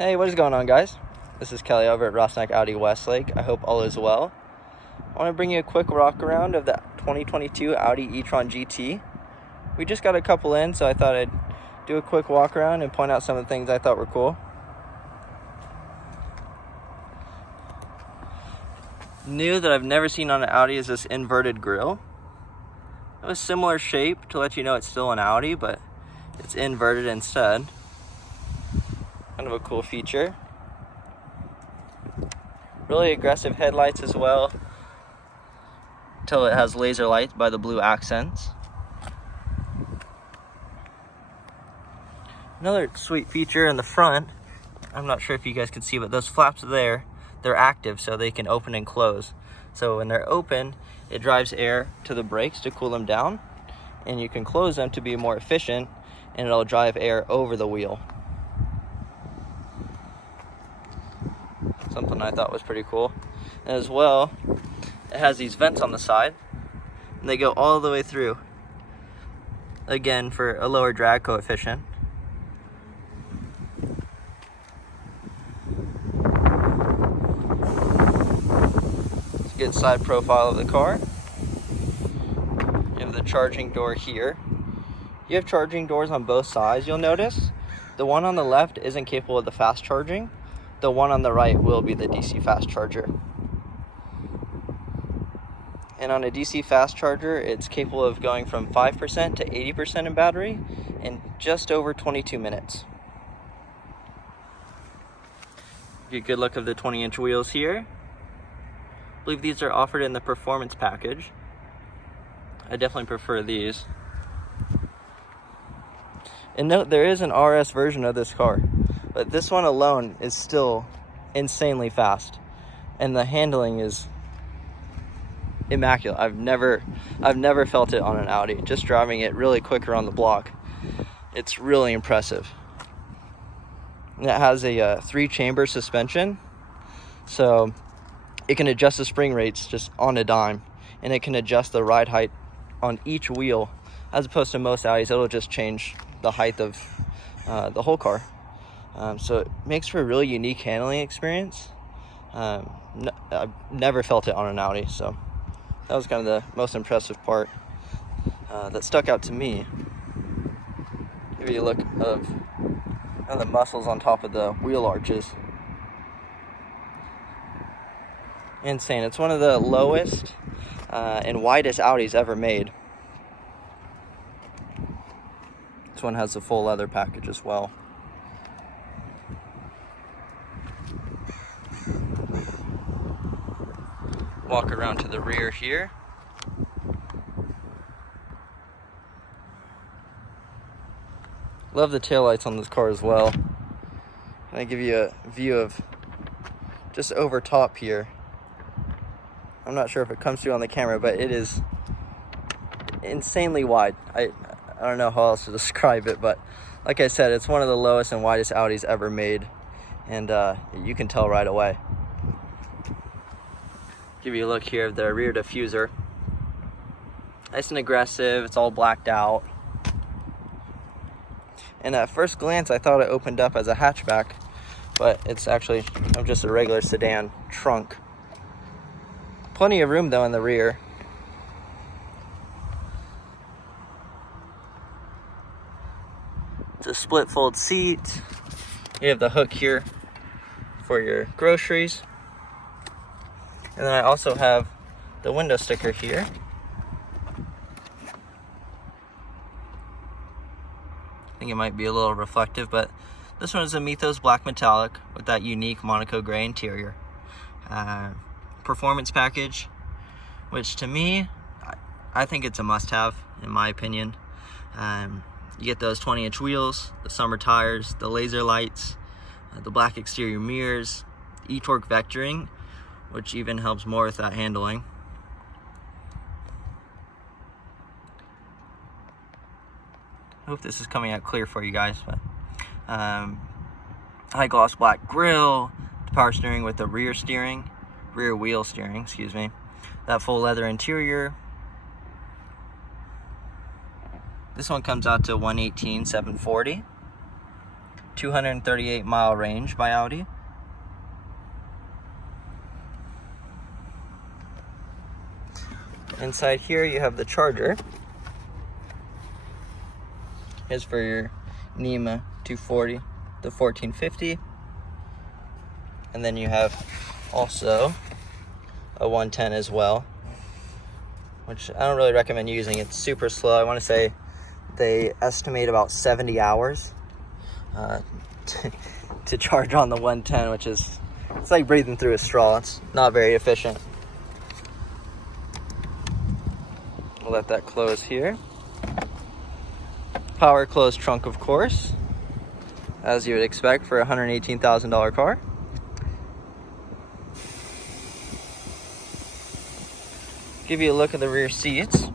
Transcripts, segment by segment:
Hey, what is going on, guys? This is Kelly over at Rossneck Audi Westlake. I hope all is well. I want to bring you a quick walk around of the 2022 Audi E-tron GT. We just got a couple in, so I thought I'd do a quick walk around and point out some of the things I thought were cool. New that I've never seen on an Audi is this inverted grille. It was similar shape to let you know it's still an Audi, but it's inverted instead. Kind of a cool feature. Really aggressive headlights as well, until it has laser light by the blue accents. Another sweet feature in the front, I'm not sure if you guys can see, but those flaps there, they're active so they can open and close. So when they're open, it drives air to the brakes to cool them down, and you can close them to be more efficient, and it'll drive air over the wheel. Something I thought was pretty cool. And as well, it has these vents on the side, and they go all the way through, again for a lower drag coefficient. It's a good side profile of the car. You have the charging door here. You have charging doors on both sides, you'll notice. The one on the left isn't capable of the fast charging. The one on the right will be the DC fast charger. And on a DC fast charger, it's capable of going from 5% to 80% in battery in just over 22 minutes. Get a good look of the 20-inch wheels here. I believe these are offered in the performance package. I definitely prefer these. And note, there is an RS version of this car, but this one alone is still insanely fast, and the handling is immaculate. I've never felt it on an Audi. Just driving it really quick around the block, it's really impressive. And it has a 3-chamber suspension, so it can adjust the spring rates just on a dime, and it can adjust the ride height on each wheel, as opposed to most Audis. It'll just change the height of the whole car. So it makes for a really unique handling experience. I've never felt it on an Audi, so that was kind of the most impressive part that stuck out to me. Give you a look of the muscles on top of the wheel arches. Insane. It's one of the lowest and widest Audis ever made. This one has the full leather package as well. Walk around to the rear here. Love the taillights on this car as well. I give you a view of just over top here. I'm not sure if it comes through on the camera, but it is insanely wide. I don't know how else to describe it, but like I said, it's one of the lowest and widest Audis ever made, and you can tell right away. Give you a look here of the rear diffuser. Nice and aggressive, it's all blacked out. And at first glance, I thought it opened up as a hatchback, but it's actually just a regular sedan trunk. Plenty of room though in the rear. It's a split fold seat. You have the hook here for your groceries. And then I also have the window sticker here. I think it might be a little reflective, but this one is a Mythos black metallic with that unique Monaco gray interior. Performance package, which to me, I think it's a must-have in my opinion. You get those 20-inch wheels, the summer tires, the laser lights, the black exterior mirrors, e-torque vectoring, which even helps more with that handling. I hope this is coming out clear for you guys, but high gloss black grille, the power steering with the rear wheel steering, excuse me. That full leather interior. This one comes out to $118,740. 238-mile range by Audi. Inside here you have the charger. Here's for your NEMA 240 to 1450. And then you have also a 110 as well, which I don't really recommend using. It's super slow. I want to say they estimate about 70 hours to charge on the 110, which is, it's like breathing through a straw. It's not very efficient. We'll let that close here. Power closed trunk, of course, as you would expect for a $118,000 car. Give you a look at the rear seats.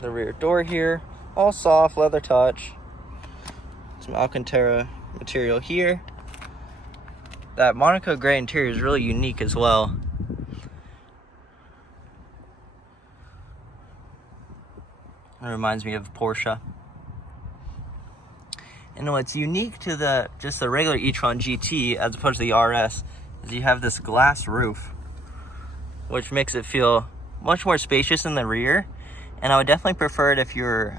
The rear door here, all soft, leather touch. Some Alcantara material here. That Monaco gray interior is really unique as well. It reminds me of Porsche. And what's unique to just the regular E-tron GT as opposed to the RS is you have this glass roof, which makes it feel much more spacious in the rear. And I would definitely prefer it if you're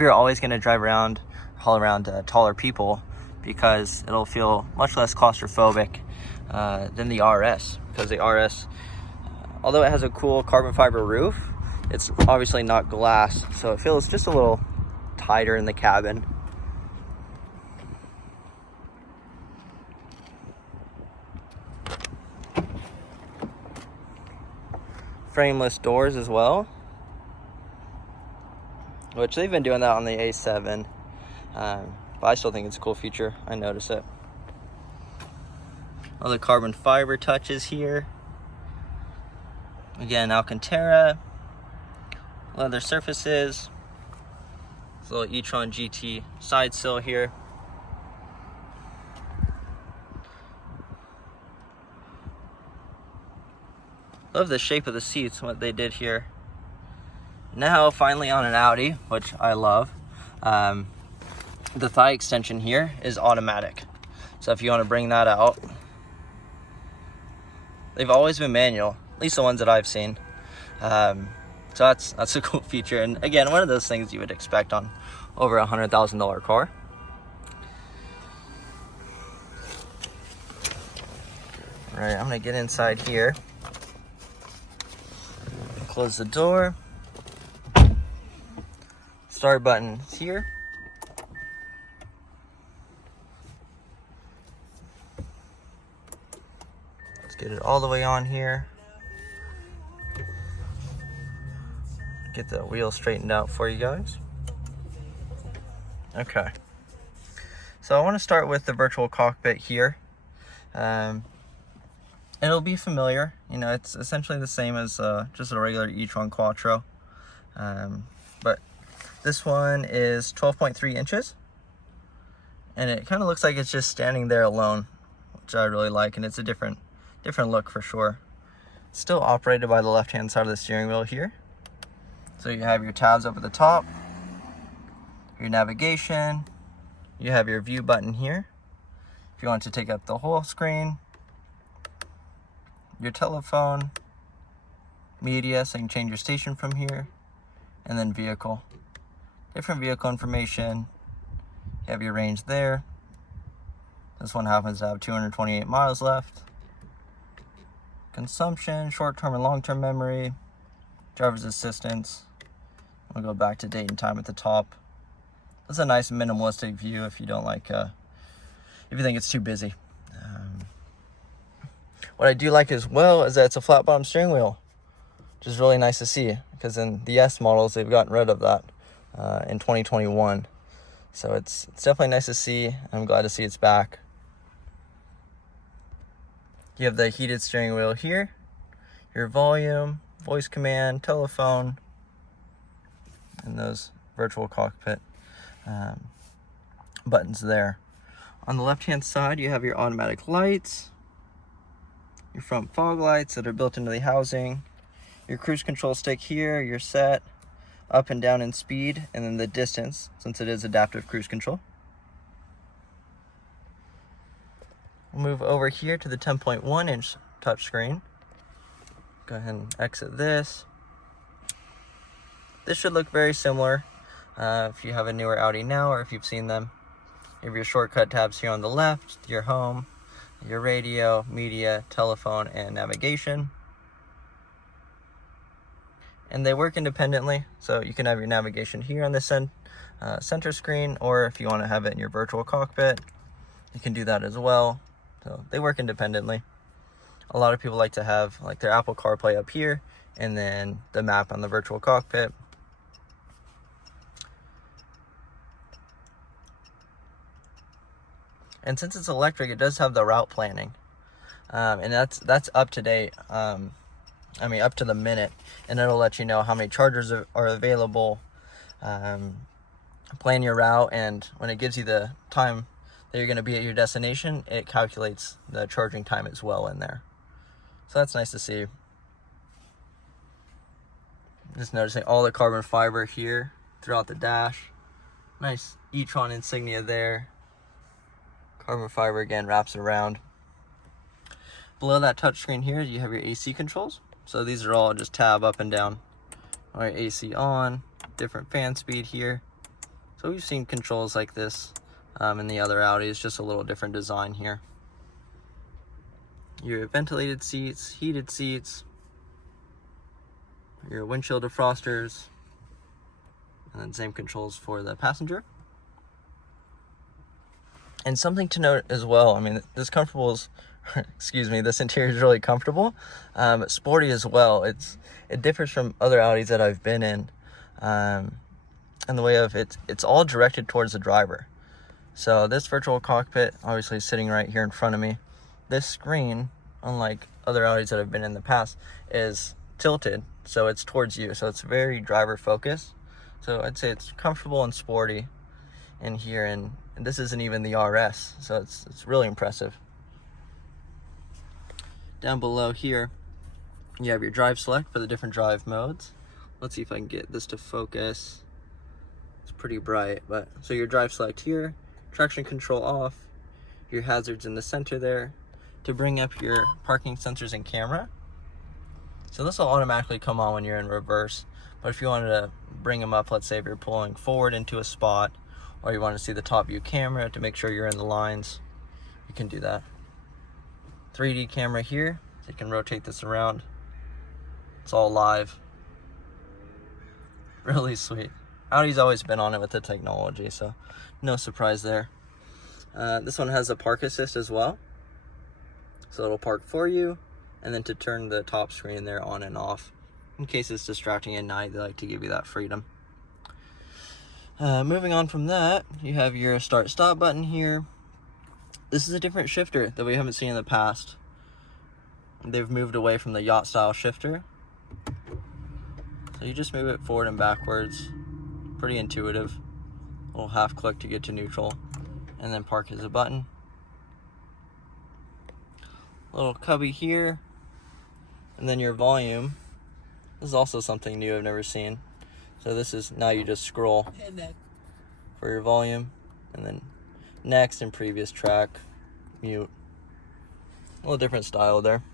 always going to drive around, haul around taller people, because it'll feel much less claustrophobic than the RS. Because the RS, although it has a cool carbon fiber roof, it's obviously not glass, so it feels just a little tighter in the cabin. Frameless doors as well, which they've been doing that on the A7, but I still think it's a cool feature. I notice it. All the carbon fiber touches here. Again, Alcantara, leather surfaces. This little E-tron GT side sill here. Love the shape of the seats, what they did here. Now, finally on an Audi, which I love, the thigh extension here is automatic. So if you want to bring that out, they've always been manual, at least the ones that I've seen. So that's a cool feature. And again, one of those things you would expect on over $100,000 car. All right, I'm gonna get inside here. Close the door. Start button is here. Let's get it all the way on here. Get the wheel straightened out for you guys. Okay. So I want to start with the virtual cockpit here. It'll be familiar. You know, it's essentially the same as just a regular e-tron Quattro. But this one is 12.3 inches. And it kind of looks like it's just standing there alone, which I really like. And it's a different look for sure. It's still operated by the left-hand side of the steering wheel here. So you have your tabs up at the top, your navigation, you have your view button here. If you want to take up the whole screen, your telephone, media, so you can change your station from here, and then vehicle. Different vehicle information. You have your range there. This one happens to have 228 miles left. Consumption, short-term and long-term memory, driver's assistance. We'll go back to date and time at the top. That's a nice minimalistic view if you don't like, if you think it's too busy. What I do like as well is that it's a flat bottom steering wheel, which is really nice to see, because in the S models, they've gotten rid of that in 2021. So it's definitely nice to see. I'm glad to see it's back. You have the heated steering wheel here, your volume, voice command, telephone, and those virtual cockpit buttons there. On the left-hand side, you have your automatic lights, your front fog lights that are built into the housing, your cruise control stick here, your set, up and down in speed, and then the distance, since it is adaptive cruise control. We'll move over here to the 10.1-inch touchscreen. Go ahead and exit this. This should look very similar if you have a newer Audi now, or if you've seen them. You have your shortcut tabs here on the left, your home, your radio, media, telephone, and navigation. And they work independently, so you can have your navigation here on the center screen, or if you want to have it in your virtual cockpit, you can do that as well. So they work independently. A lot of people like to have like their Apple CarPlay up here, and then the map on the virtual cockpit. And since it's electric, it does have the route planning, and that's up to date. I mean, up to the minute, and it'll let you know how many chargers are available, plan your route, and when it gives you the time that you're going to be at your destination, it calculates the charging time as well in there. So that's nice to see. Just noticing all the carbon fiber here throughout the dash. Nice e-tron insignia there. Carbon fiber again wraps it around. Below that touchscreen here, you have your AC controls. So these are all just tab up and down. All right, AC on, different fan speed here. So we've seen controls like this in the other Audis, just a little different design here. Your ventilated seats, heated seats, your windshield defrosters, and then same controls for the passenger. And something to note as well, I mean, this comfortable is, excuse me, this interior is really comfortable, sporty as well. It differs from other Audis that I've been in the way of it's all directed towards the driver. So this virtual cockpit, obviously sitting right here in front of me. This screen, unlike other Audis that I've been in the past, is tilted, so it's towards you. So it's very driver focused. So I'd say it's comfortable and sporty in here, and this isn't even the RS, so it's really impressive. Down below here, you have your drive select for the different drive modes. Let's see if I can get this to focus. It's pretty bright, but so your drive select here, traction control off, your hazards in the center there, to bring up your parking sensors and camera. So this will automatically come on when you're in reverse, but if you wanted to bring them up, let's say if you're pulling forward into a spot, or you want to see the top view camera to make sure you're in the lines, you can do that. 3D camera here, so you can rotate this around. It's all live. Really sweet. Audi's always been on it with the technology, so no surprise there. This one has a park assist as well. So it'll park for you, and then to turn the top screen there on and off. In case it's distracting at night, they like to give you that freedom. Moving on from that, you have your start-stop button here. This is a different shifter that we haven't seen in the past. They've moved away from the yacht-style shifter. So you just move it forward and backwards. Pretty intuitive. A little half click to get to neutral. And then park is a button. Little cubby here. And then your volume. This is also something new I've never seen. So this is, now you just scroll for your volume, and then next and previous track, mute. A little different style there.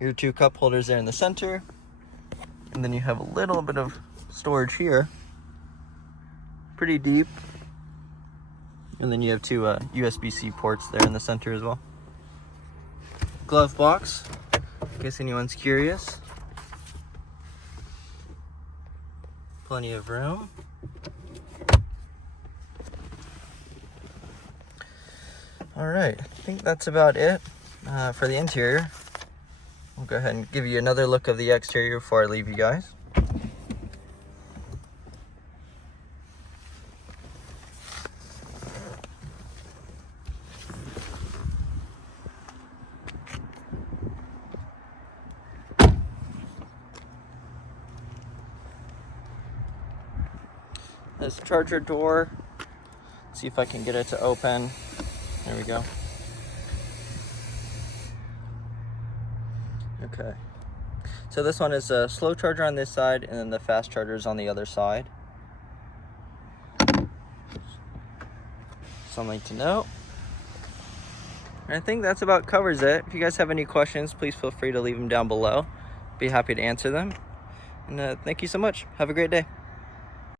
Your two cup holders there in the center, and then you have a little bit of storage here, pretty deep. And then you have two USB-C ports there in the center as well. Glove box, in case anyone's curious. Plenty of room. All right, I think that's about it for the interior. We'll go ahead and give you another look of the exterior before I leave you guys. This charger door, see if I can get it to open. There we go. Okay. So this one is a slow charger on this side, and then the fast charger is on the other side. Something to note. And I think that's about covers it. If you guys have any questions, please feel free to leave them down below. Be happy to answer them. And thank you so much. Have a great day.